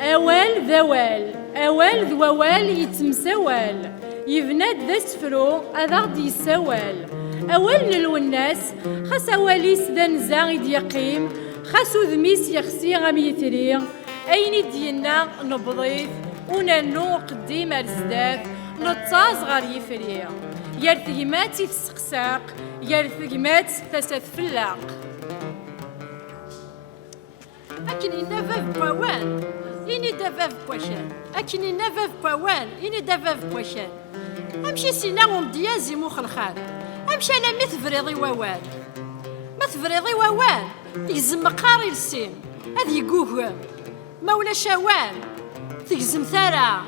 أوال ذوال أوال ذوال يتمسوال يبناد ذا سفرو أذا غدي يسوال أوال نلوناس خاص أواليس ذا نزا يقيم خاص ذميس يخسي غام يتري أين دينا نبضيف ونانو قديم الزداف نطاز غار يفري يا ثقمات تسقساق يا ثقمات تستفلاق أكني نافاف بوان إني دافاف بوشان أكني نافاف بوان إني دافاف بوشان أمشي سينا ومديازي مخلخان أمشي أنا مثفريضي ووان ما تفريضي ووان يزم قاري للسيم هذي يقوه ما ولا شوان تجزم ثرى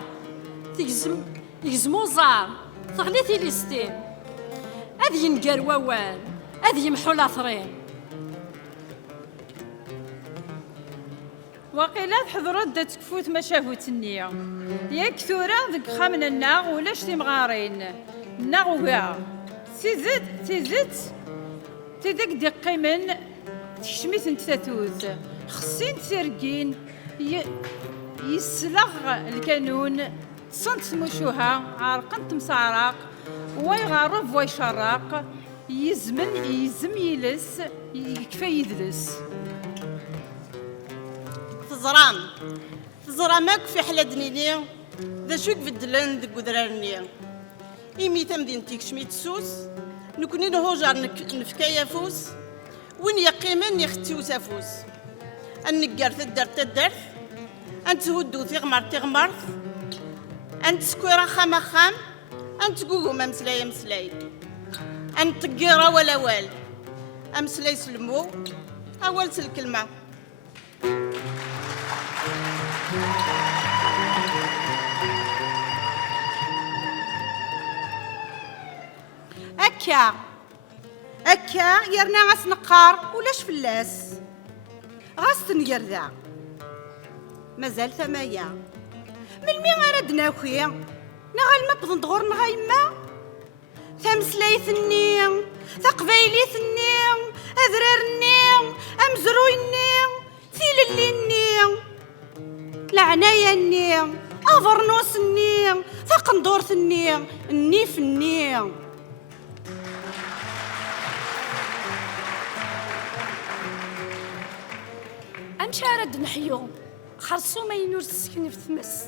تجزم وزار تغليثي ليستيم هذي ينقر ووان هذي يمحو لاثرين وقيلا تحضرت دا تكفوت ما شافوت النية ياك ثورا ذك خامنا الناغ ولاش تمغارين الناغ وكاع تيدك دي قيمن تشميت انت تاتوت خصين ترقين يسلغ الكانون صنت مشوها عرقنت مسعرق ويغرف ويشرق يزم يلس يكفى يدلس تزرامك في حلا دنيني ذا شوك في الدلان ذك ودرارني إيمي تمدين تيكشميت سوس نكوني نهوجر نفكايا فوس وين يقيمن يختي وسافوس النقار تدر أنت هدو تغمر أنت سكويرا خام أنت قوقو ما مسلاي أنت تقيرا ولا وال أمسلاي سلمو أول الكلمة أكا يرنا غاس نقار ولاش فلاس غاس تنقر ذا مازال ثمايا من مي غاردنا وخيا نغال ما بضن دغور نغايما ثمسلاي ثني ثقبايلي ثني أذرار الني أمزروي الني ثيل اللي الني العناية الني أفرنوس الني ثقندور ثني النيف الني أمشي أرد نحيو خرصو ما ينور السكن في ثمس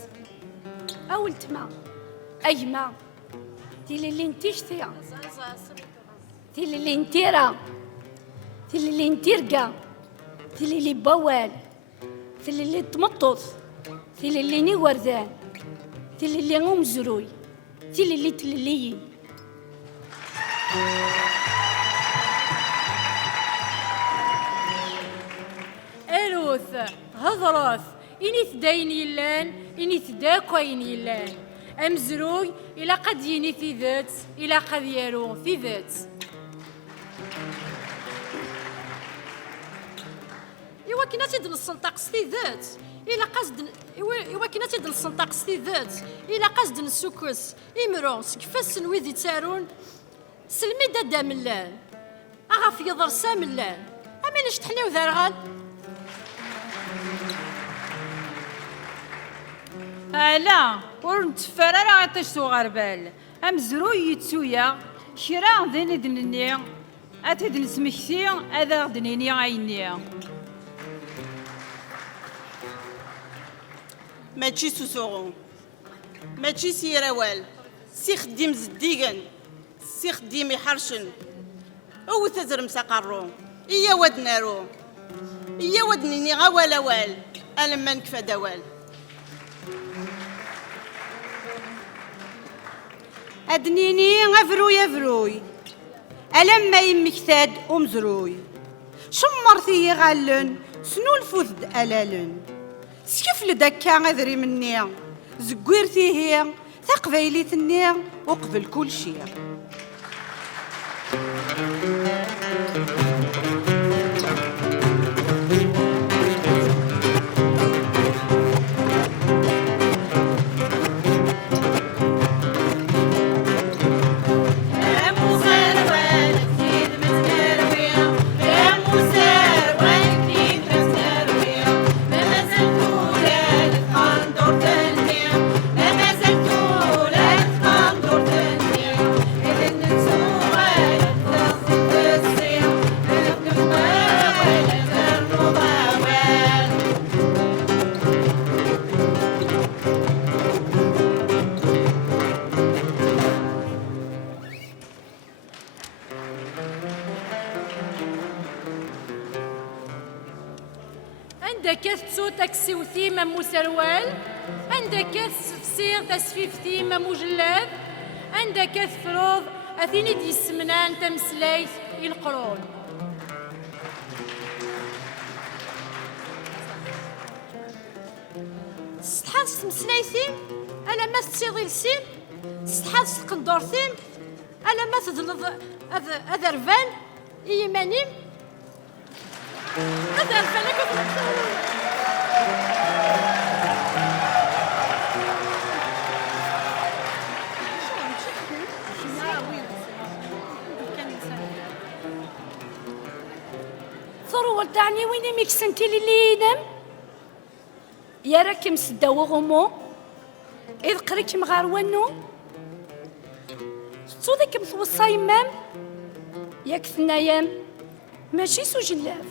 أول تما أيما تيلي اللي نتيشتيا تيلي اللي نتيرا تيلي اللي نتيرقا تيلي اللي بوال تيلي اللي تمطط تيلي اللي ني وردان تيلي اللي غوم زروي تيلي اللي تللي أروث هضروث إني تدين يلان إني تداكوين يلان أمزروي إلا قد يني في ذات إلا قد يرو في ذات إوا كنا تيدن السنطاق ستيذات إلا قصد إوا كنا تيدن السنطاق ستيذات إلا قصد السكس إمرو سكفاس ويدي تارون سلمي دادا ملان أغاف يضر ساملان أمين اشتحني وذرغال لا ورنتفر راه عطيش غربال امزرو يتسويا كرا ذين دنني اتدن سمكتي اذا غدنيني عيني ماشي سوسوغون ماشي سيراوال سي خديم زديقن سي خديم يحرشن او تزرم سقرو إيا ودنارو إيا ودنيني غاوال وال ألما نكفى دوال أدنيني غفروي ألما يمكتاد أمزروي شمرتي غالن سنو الفوذ ألالن سكف لدكا غذري مني زقويرتي هي ثقبيلي ثني وقبل كل شيء تاكسي وثيمة مسروال عندك تفسير تسفيفتي ما مجلد عندك تفروض أثيني دي السمنان تمسلايث القرون تستحاس تمسلايثيم ألا ما تسيضي لسيم تستحاس تقندورثيم ألا ما تظلظ أذرفان إيمانيم أذرفان ثرو ولدعني وين ميك سنتي اللي ينام يا راكي مسداو غمو إذ قريك مغار ونو صودك مثوصا يمام ياك ثنايام ماشي سو جلاف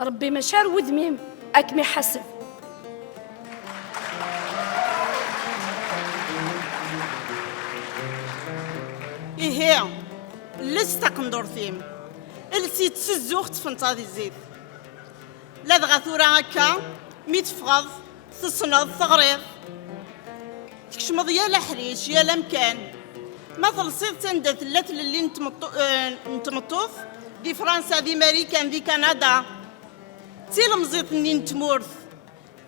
ربي مشار وذميم أكمي حسب إيه لست قندورثيم السي تسزوخ تفنطاضي الزيت لا دغا ثورا هكا مي تفغض تصنض تغريض تكشمض يا لحريش يا لمكان ما تلصيد تندى ثلاث اللي نتمطوف دي فرنسا دي امريكان دي كندا تي المزيط ني نتمورث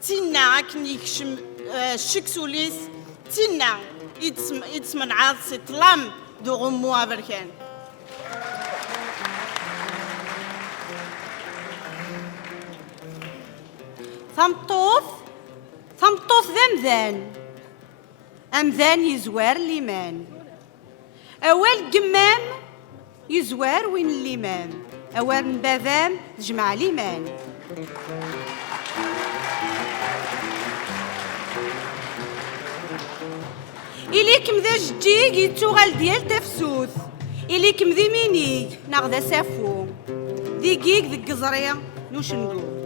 تينا عاكني يكشم الشكسوليس تينا يتسمن عاد سي طلام دو غمو افركان ثمطوث ذمذان أمذان يزوار الليمان أول قمام يزوار وين الليمان أول نباذام تجمع ليمان إليكم ذا جديق يتوغل ديال تفسوث إليكم ذي ميني ناخذ سافو ذي قيق ذي قزرية نوشندو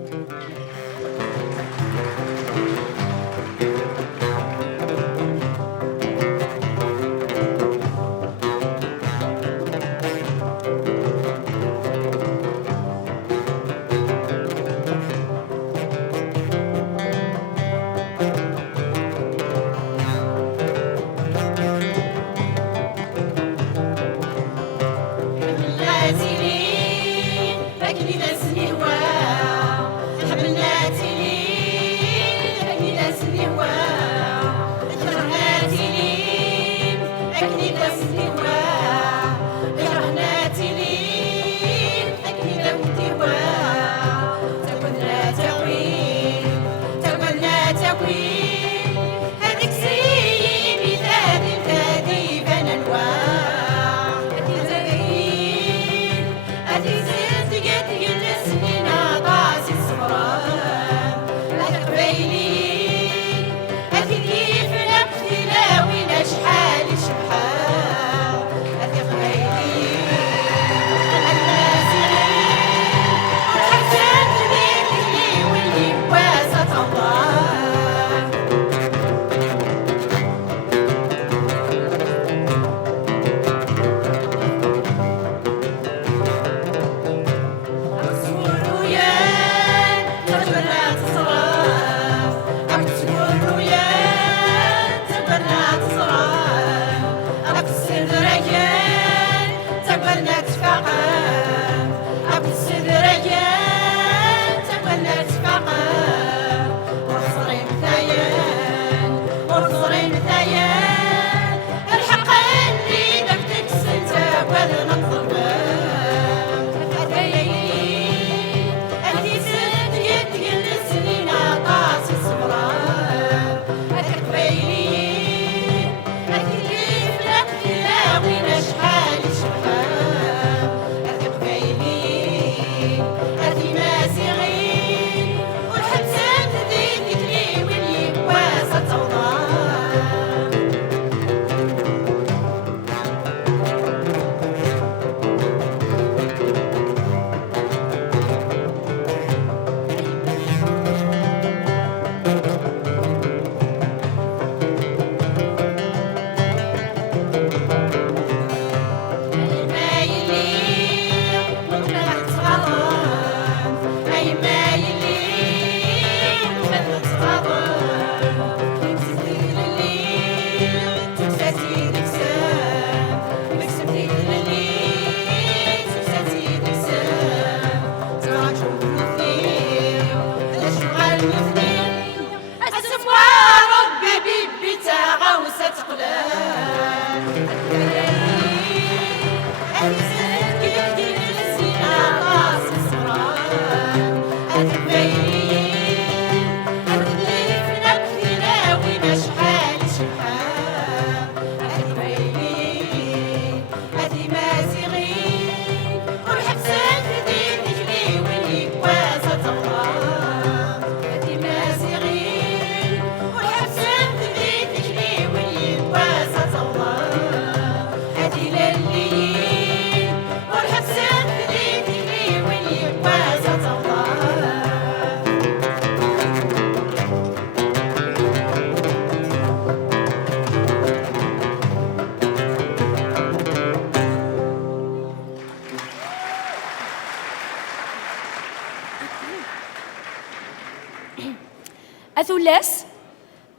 أثلاث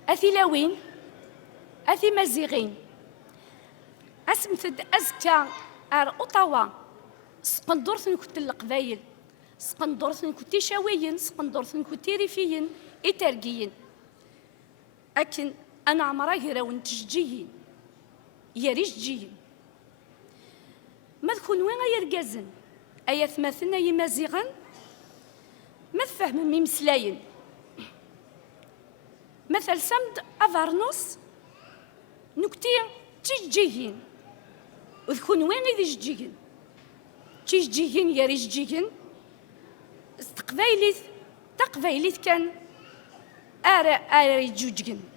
أثلاوين أثي مزيغين أسمثد أزكى أر أوطاوا سقندورثن كنت القبايل سقندورثن كنت شاويين سقندورثن كنت ريفيين إترقيين أكن أنا عمرا هراون تشجيين يا رجيين ما تكون وين يرقزن أي ثماثنا يمازيغن ما تفهم ميمسلاين مثل سمد أفارنوس نكتي تشجيين وتكون وين ذي جيين تشجيين يا رجيين تقبايليت كان أرى جوجين